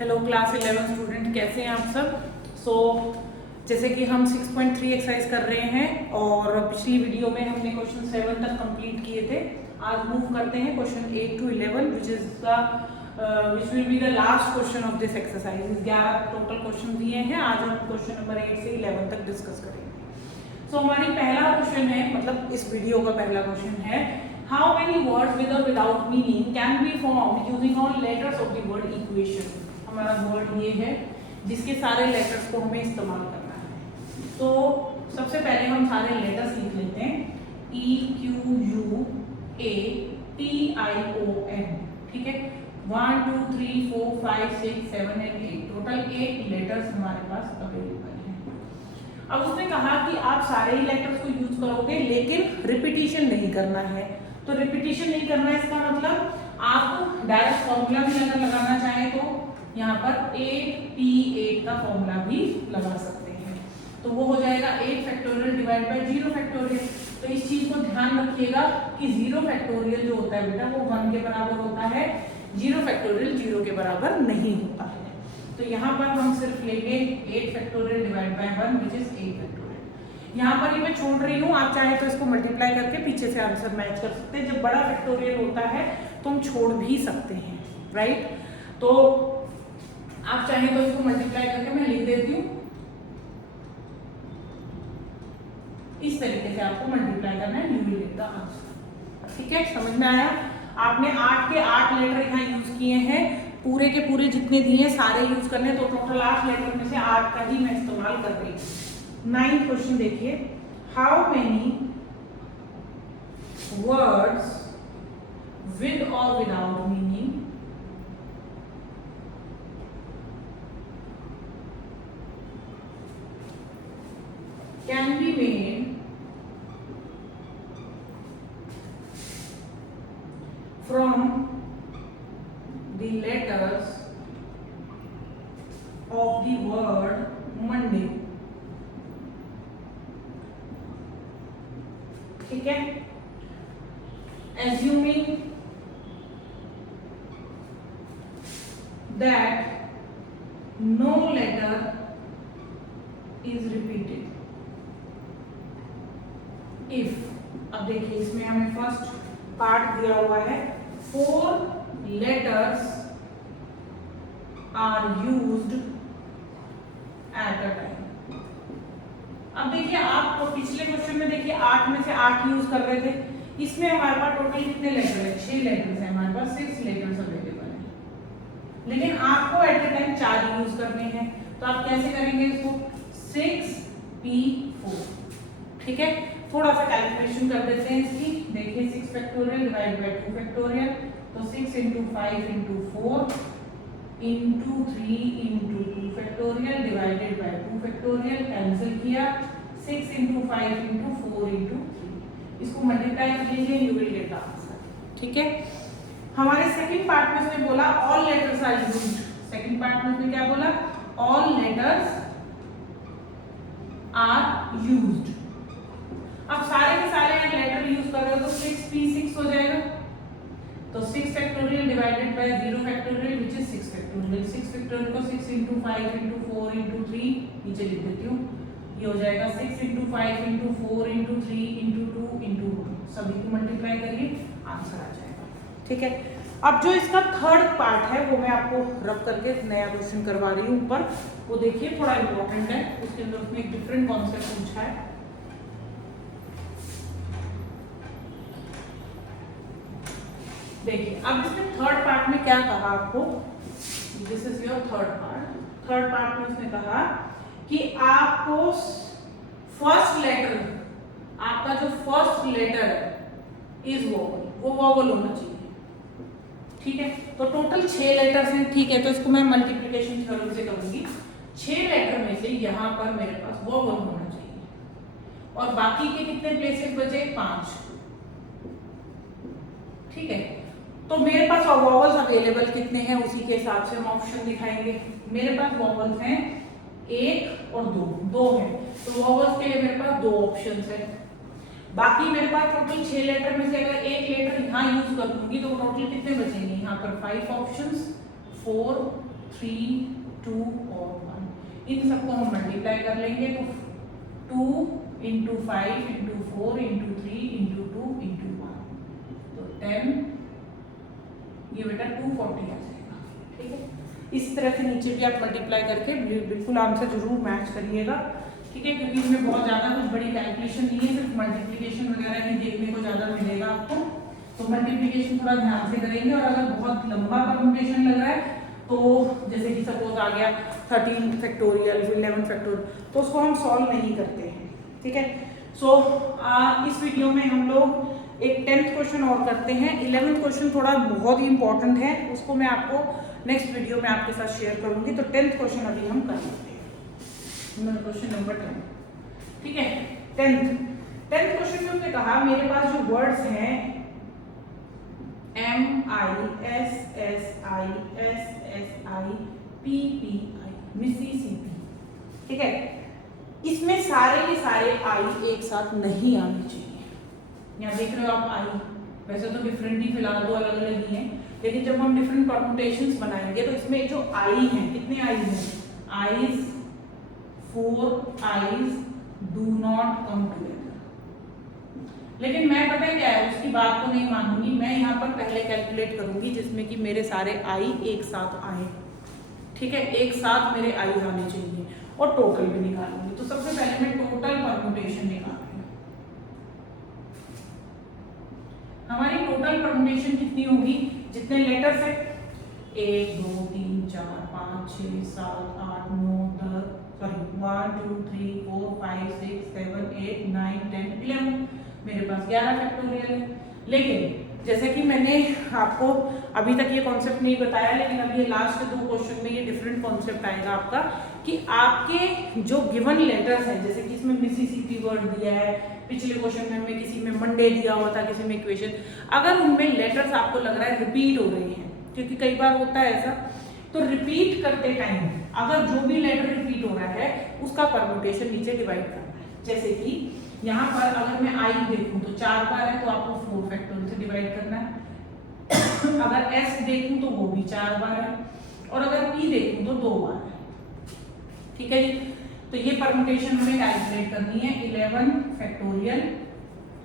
Hello class 11 student, कैसे हैं आप सब। जैसे कि हम 6.3 एक्सरसाइज कर रहे हैं और पिछली वीडियो में हमने क्वेश्चन 7 तक कंप्लीट किए थे। आज मूव करते हैं question 8 to 11 which will be the last question of this exercise. 11 total question दिए हैं, आज हम क्वेश्चन नंबर 8 से 11 तक डिस्कस करेंगे। सो हमारी पहला क्वेश्चन है, मतलब इस वीडियो का पहला क्वेश्चन है, how many words with or without meaning can be formed using all letters of the word equation। हमारा वर्ड ये है जिसके सारे लेटर्स को हमें इस्तेमाल करना है। तो सबसे पहले हम सारे लेटर्स लिख लेते हैं, E Q U A T I O N। ठीक है, 1 2 3 4 5 6 7 and 8 टोटल 8 लेटर्स हमारे पास अवेलेबल हैं। अब उसने कहा कि आप सारे ही लेटर्स को यूज करोगे लेकिन रिपीटिशन नहीं करना है। तो रिपीटिशन नहीं करना है, इसका मतलब आप डायरेक्ट फॉर्मूला भी अगर लगाना चाहें तो यहाँ पर 8P8 का फॉर्मूला भी लगा सकते हैं। तो वो हो जाएगा 8 फैक्टोरियल डिवाइड बाय 0 फैक्टोरियल। तो इस चीज को ध्यान रखिएगा कि 0 फैक्टोरियल जो होता है बेटा वो 1 के बराबर होता है, 0 फैक्टोरियल 0 के बराबर नहीं होता है। तो यहाँ पर हम सिर्फ लेंगे 8 factorial divide by 1 which is 8 factorial. यहाँ पर ही मैं छोड़ रही हूँ, आप चाहे तो इसको मल्टीप्लाई करके पीछे से आंसर मैच कर सकते हैं। जब बड़ा फैक्टोरियल होता है तो हम छोड़ भी सकते हैं, राइट। तो आप चाहे तो इसको मल्टीप्लाई करके मैं लिख देती हूँ, इस तरीके से आपको मल्टीप्लाई करना है, you will get the answer. ठीक है, समझ में आया। आपने 8 के 8 लेटर यहाँ यूज किए हैं, पूरे के पूरे जितने दिए सारे यूज करने, तो टोटल 8 लेटर में से 8 का ही मैं इस्तेमाल कर रही हूँ। 9th क्वेश्चन देखिए, हाउ मेनी वर्ड्स विद और without meaning can be made from the letters of the word Monday। ठीक है, assuming that no letter is repeated। If, अब देखिए इसमें हमें फर्स्ट पार्ट दिया हुआ है, 4 letters are used at a time. अब देखिए आप तो पिछले क्वेश्चन में देखिए 8 में से 8 यूज कर रहे थे, इसमें हमारे पास टोटल कितने लेटर है, 6 लेटर्स है, हमारे पास 6 लेटर्स अवेलेबल है। लेकिन आपको एट अ टाइम 4 यूज करने हैं, तो आप कैसे करेंगे इसको, 6P4। ठीक है, थोड़ा सा कैलकुलेशन कर देते हैं इसकी। देखिए 6 फैक्टोरियल डिवाइड बाय 2 फैक्टोरियल, तो 6 × 5 × 4 × 3 × 2 factorial divided by 2 factorial, cancel किया, 6 × 5 × 4 × 3, इसको मल्टीप्लाई कीजिए, you will get the answer. ठीक है, हमारे सेकंड पार्ट में उसने बोला all letters are used. Second part में उसने क्या बोला, ऑल लेटर्स आर यूज्ड। अब सारे के सारे लेटर यूज कर रहे हो तो 6P6 हो जाएगा। तो 6 factorial divided by 0 factorial which is 6 factorial. 6 factorial को 6 × 5 × 4 × 3 नीचे लिख देती हूँ, ये हो जाएगा 6 × 5 × 4 × 3 × 2 × 1। सभी को मल्टीप्लाई करिए, आंसर आ जाएगा। ठीक है, अब जो इसका थर्ड पार्ट है वो मैं आपको रब करके नया क्वेश्चन करवा रही हूँ ऊपर, वो देखिए थोड़ा इंपॉर्टेंट है, उसके अंदर उसने एक डिफरेंट कॉन्सेप्ट पूछा है। देखिए अब इसने थर्ड पार्ट में क्या कहा आपको, this is your third part. Third part में उसने कहा कि आपको फर्स्ट लेटर, आपका जो फर्स्ट लेटर है इज वोवल, वो वोवल होना चाहिए। ठीक है, तो टोटल 6 लेटर्स हैं। ठीक है, तो इसको मैं मल्टीप्लिकेशन थ्योरम से करूंगी। 6 लेटर में से यहाँ पर मेरे पास वोवल होना चाहिए और बाकी के कितने प्लेसेस बचे, 5। ठीक है, तो मेरे पास वॉवल्स अवेलेबल कितने हैं उसी के हिसाब से हम ऑप्शन दिखाएंगे। मेरे पास वॉवल्स हैं 1 और 2 हैं, तो वॉवल्स के लिए मेरे पास 2 ऑप्शंस हैं। बाकी मेरे पास टोटल 6 लेटर में से अगर एक लेटर यहाँ यूज कर दूंगी तो टोटल कितने बचेंगे, यहाँ पर 5 ऑप्शंस, 4, 3, 2 और 1, इन सबको हम मल्टीप्लाई कर लेंगे तो 2 into 5 into 4 into 3 into 2 into 1, तो 10, ये बेटा 240 आ जाएगा। ठीक है, इस तरह से नीचे भी आप मल्टीप्लाई करके बिल्कुल आंसर जरूर मैच करिएगा। ठीक है, क्योंकि इसमें बहुत ज़्यादा कुछ बड़ी कैलकुलेशन नहीं है, सिर्फ मल्टीप्लिकेशन वगैरह ही देखने को ज़्यादा मिलेगा आपको, तो मल्टीप्लिकेशन थोड़ा ध्यान से करेंगे। और अगर बहुत लंबा परम्यूटेशन लग रहा है तो जैसे कि सपोज आ गया 13 फैक्टोरियल फिर 11 फैक्टोरियल, तो उसको हम सॉल्व नहीं करते हैं। ठीक है, सो इस वीडियो में हम लोग एक 10th क्वेश्चन और करते हैं। 11th क्वेश्चन थोड़ा बहुत ही इंपॉर्टेंट है, उसको मैं आपको नेक्स्ट वीडियो में आपके साथ शेयर करूंगी। तो 10th क्वेश्चन अभी हम कर लेते हैं, क्वेश्चन नंबर 10। ठीक है, 10th क्वेश्चन में उसने कहा मेरे पास जो वर्ड्स हैं MISSISSI PPI मिसिसिपी, ठीक है, इसमें सारे के सारे आई एक साथ नहीं आने चाहिए। यहाँ देख रहे हो आप आई, वैसे तो डिफरेंट ही फिलहाल दो अलग अलग ही हैं, लेकिन जब हम डिफरेंट परम्यूटेशंस बनाएंगे तो इसमें जो आई हैं, कितने आई हैं, eyes 4 eyes do not come together. लेकिन मैं पता है क्या है, उसकी बात को नहीं मानूंगी, मैं यहाँ पर पहले कैलकुलेट करूंगी जिसमें कि मेरे सारे आई एक साथ आए। ठीक है, एक साथ मेरे आई आने चाहिए और टोटल भी निकालूंगी। तो सबसे पहले मैं टोटल परम्यूटेशन निकाल रही हूँ। हमारी टोटल परम्यूटेशन कितनी होगी, जितने लेटर्स है 1 2 3 4 5 6 7 8 9 10 सॉरी 1 2 3 4 5 6 7 8 9 10 11, मेरे पास 11 फैक्टोरियल है। लेकिन जैसे कि मैंने आपको अभी तक ये कॉन्सेप्ट नहीं बताया, लेकिन अब ये लास्ट 2 क्वेश्चन में ये डिफरेंट कॉन्सेप्ट आएगा आपका कि आपके जो गिवन लेटर्स हैं, जैसे कि इसमें मिसिसिपी वर्ड दिया है, पिछले क्वेश्चन में हमें किसी में मंडे दिया हुआ था, किसी में इक्वेशन, अगर उनमें लेटर्स आपको लग रहा है रिपीट हो रहे हैं, क्योंकि कई बार होता है ऐसा, तो रिपीट करते टाइम अगर जो भी लेटर रिपीट हो रहा है उसका परम्यूटेशन नीचे डिवाइड करना है। जैसे कि यहाँ पर अगर मैं आई देखूं तो 4 बार है, तो आपको 4 फैक्टोरियल से डिवाइड करना है। अगर एस देखूं तो वो भी 4 बार है, और अगर पी देखूं तो 2 बार है। ठीक है जी, तो ये परम्यूटेशन हमें कैलकुलेट करनी है। 11 फैक्टोरियल,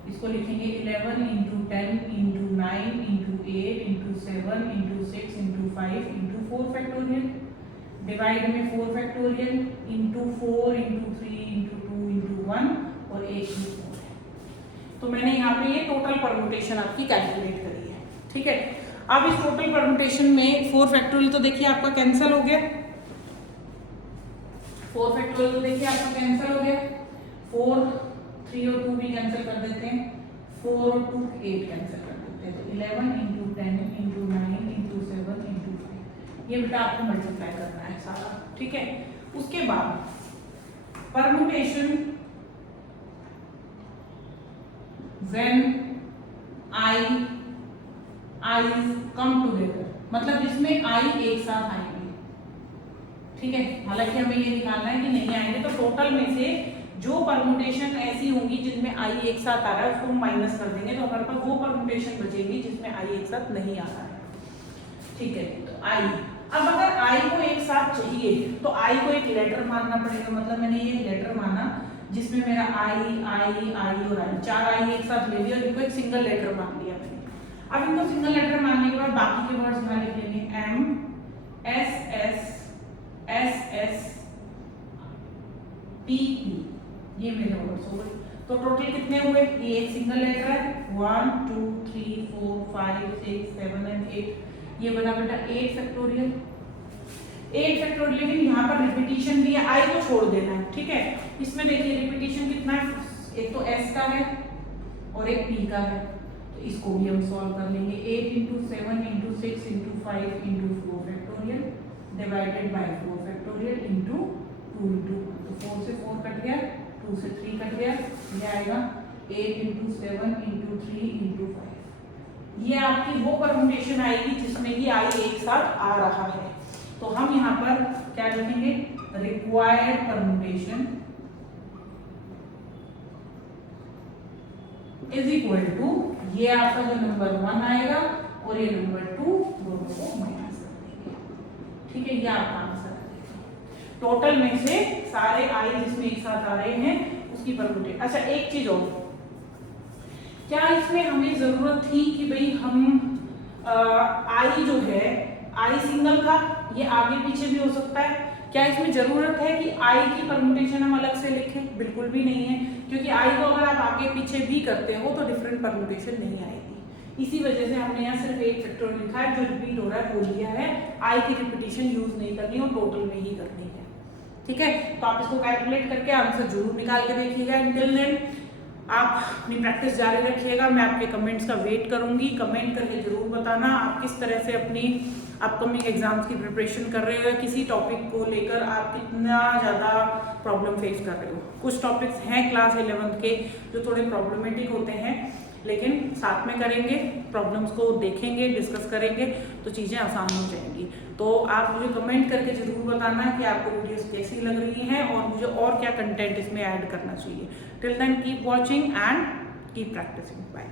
इसको लिखेंगे 11 into 10 into 9 into 8 into 7 into 6 into 5 into 4 factorial, divide में 4 factorial into 4 into 3 into 2 into 1 और 1 इंटू 4 है। तो मैंने यहाँ पे ये टोटल परम्यूटेशन आपकी कैलकुलेट करी है। ठीक है, अब इस टोटल परम्यूटेशन में 4 फैक्टोरियल तो देखिए आपका कैंसिल हो गया, 4 फैक्टोरियल तो देखिए आपका कैंसिल हो गया, 4 3 और 2 भी कैंसिल कर देते हैं, 4 और 2 8 कैंसिल कर देते हैं, तो 11 इंटू 10 इंटू 9 इंटू 7 इंटू 5, ये बेटा आपको मल्टीप्लाई करना है सारा। ठीक है, उसके बाद permutation when i's come together, मतलब जिसमें आई एक साथ आएंगे। ठीक है, हालांकि हमें ये निकालना है कि नहीं आएंगे, तो टोटल में से जो परम्यूटेशन ऐसी होंगी जिनमें आई एक साथ आ रहा है उसको हम माइनस कर देंगे, तो हमारे पास वो परम्यूटेशन बचेगी जिसमें आई एक साथ नहीं आ रहा है। ठीक है, तो आई, अब अगर आई को एक साथ चाहिए तो आई को एक लेटर मानना पड़ेगा। मतलब मैंने ये लेटर माना जिसमें मेरा आई आई आई और आई, 4 आई एक साथ ले लिया और इनको एक सिंगल लेटर मान लिया मैंने। अब इनको सिंगल लेटर मानने के बाद बाकी के वर्ड्स यहाँ लिख लेंगे M S S S S P P, ये मेरे वर्ड्स हो गए। तो टोटल कितने हुए, ये एक सिंगल लेटर है, 1 2 3 4 5 6 7 एंड 8, ये बना बेटा 8 फैक्टोरियल। 8 फैक्टोरियल, लेकिन यहाँ पर रिपीटिशन भी है, आई को छोड़ देना है। ठीक है, इसमें देखिए रिपीटिशन कितना है, एक तो एस का है और एक पी का है, तो इसको भी हम सॉल्व कर लेंगे। 8 into 7 into 6 into 5 into 4 factorial divided by 4 factorial into 2 into, तो 4 से 4 कट गया, 2 से 3 कट गया, ये आएगा 8 इंटू 7 इंटू 3 इंटू 5। ये आपकी वो परम्यूटेशन आएगी जिसमें कि आई एक साथ आ रहा है। तो हम यहाँ पर क्या लिखेंगे, required permutation is equal to, ये आपका जो नंबर 1 आएगा और ये नंबर 2, दोनों को माइनस कर देंगे। ठीक है, ये आपका आंसर है। टोटल में से सारे आई जिसमें एक साथ आ रहे हैं उसकी परमुटेशन। अच्छा एक चीज और, क्या इसमें हमें जरूरत थी कि भाई हम आई जो है आई सिंगल था, ये आगे पीछे भी हो सकता है, क्या इसमें जरूरत है कि आई की परमुटेशन हम अलग से लिखें? बिल्कुल भी नहीं है, क्योंकि आई को अगर आप आगे पीछे भी करते हो तो डिफरेंट परमुटेशन नहीं आएगी। इसी वजह से हमने यहाँ सिर्फ एक फैक्टोरियल लिखा है, जो रिपीट हो रहा है वो लिया है। आई की रिपीटिशन यूज नहीं करनी और टोटल में ही करनी है, ठीक है। तो आप इसको कैलकुलेट करके आंसर जरूर निकाल के देखिएगा। एंटिल देन आप अपनी प्रैक्टिस जारी रखिएगा। मैं आपके कमेंट्स का वेट करूंगी। कमेंट करके जरूर बताना आप किस तरह से अपनी अपकमिंग एग्जाम्स की प्रिपरेशन कर रहे हो, किसी टॉपिक को लेकर आप कितना ज़्यादा प्रॉब्लम फेस कर रहे हो। कुछ टॉपिक्स हैं क्लास 11th के जो थोड़े प्रॉब्लमेटिक होते हैं, लेकिन साथ में करेंगे, प्रॉब्लम्स को देखेंगे, डिस्कस करेंगे तो चीज़ें आसान हो जाएंगी। तो आप मुझे कमेंट करके ज़रूर बताना कि आपको वीडियोस कैसी लग रही हैं और मुझे और क्या कंटेंट इसमें ऐड करना चाहिए। Till then keep watching and keep practising. Bye.